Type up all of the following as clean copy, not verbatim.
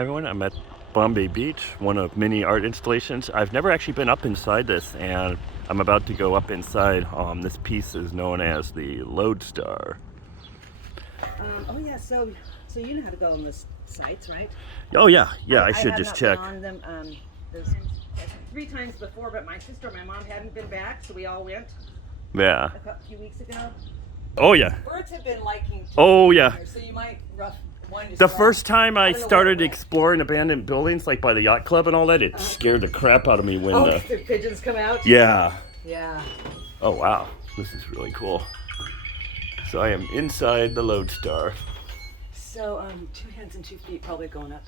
Hi everyone, I'm at Bombay Beach, one of many art installations. I've never actually been up inside this, and I'm about to go up inside. This piece is known as the Lodestar. Oh yeah, so you know how to go on the sites, right? Oh yeah, I should just check. I have not been on them. There's 3 times before, but my sister and my mom hadn't been back, so we all went. Yeah. A few weeks ago. Oh yeah. Birds have been liking. Oh yeah. Here, so you might The first time I started exploring abandoned buildings, like by the yacht club and all that, it scared the crap out of me when the pigeons come out. Yeah. Yeah. Oh wow, this is really cool. So I am inside the Lodestar. So 2 hands and 2 feet probably going up.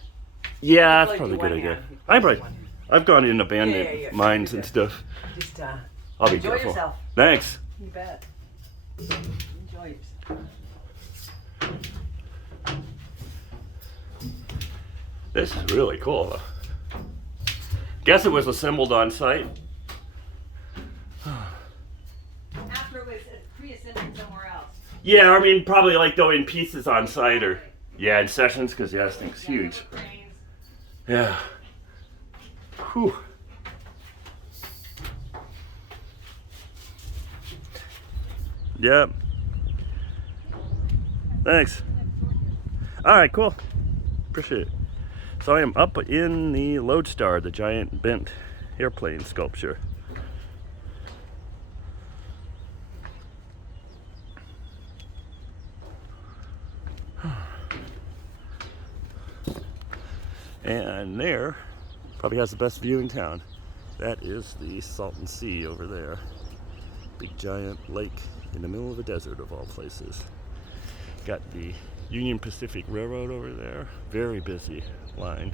Yeah, that's probably a good idea. I've gone in abandoned mines and stuff. Just I'll be enjoy careful. yourself. Thanks. You bet. Enjoy yourself. This is really cool. Guess it was assembled on site. After it was pre-assembled somewhere else. Yeah, I mean probably like though in pieces on site or in sessions, because this thing's huge. Yeah. Whew. Yep. Thanks. All right, cool. Appreciate it. So I am up in the Lodestar, the giant bent airplane sculpture. And there, probably has the best view in town. That is the Salton Sea over there. Big giant lake in the middle of a desert of all places. Got the Union Pacific Railroad over there. Very busy line.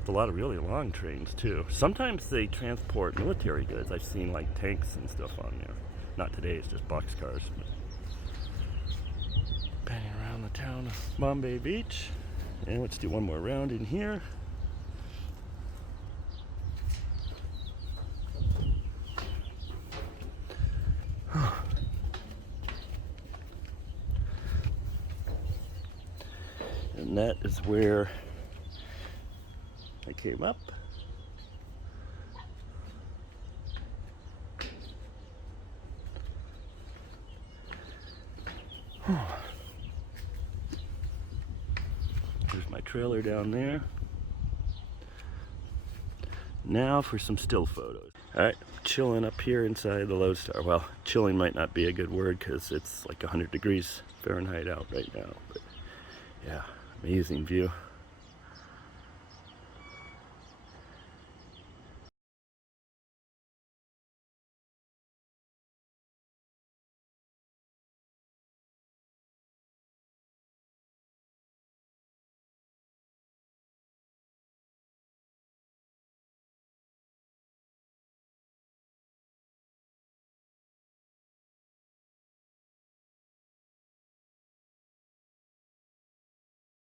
With a lot of really long trains too. Sometimes they transport military goods. I've seen like tanks and stuff on there. Not today, it's just boxcars. Panning around the town of Bombay Beach. And let's do one more round in here. And that is where I came up. There's my trailer down there. Now for some still photos. Alright, chilling up here inside the Lodestar. Well, chilling might not be a good word because it's like 100 degrees Fahrenheit out right now. But yeah, amazing view.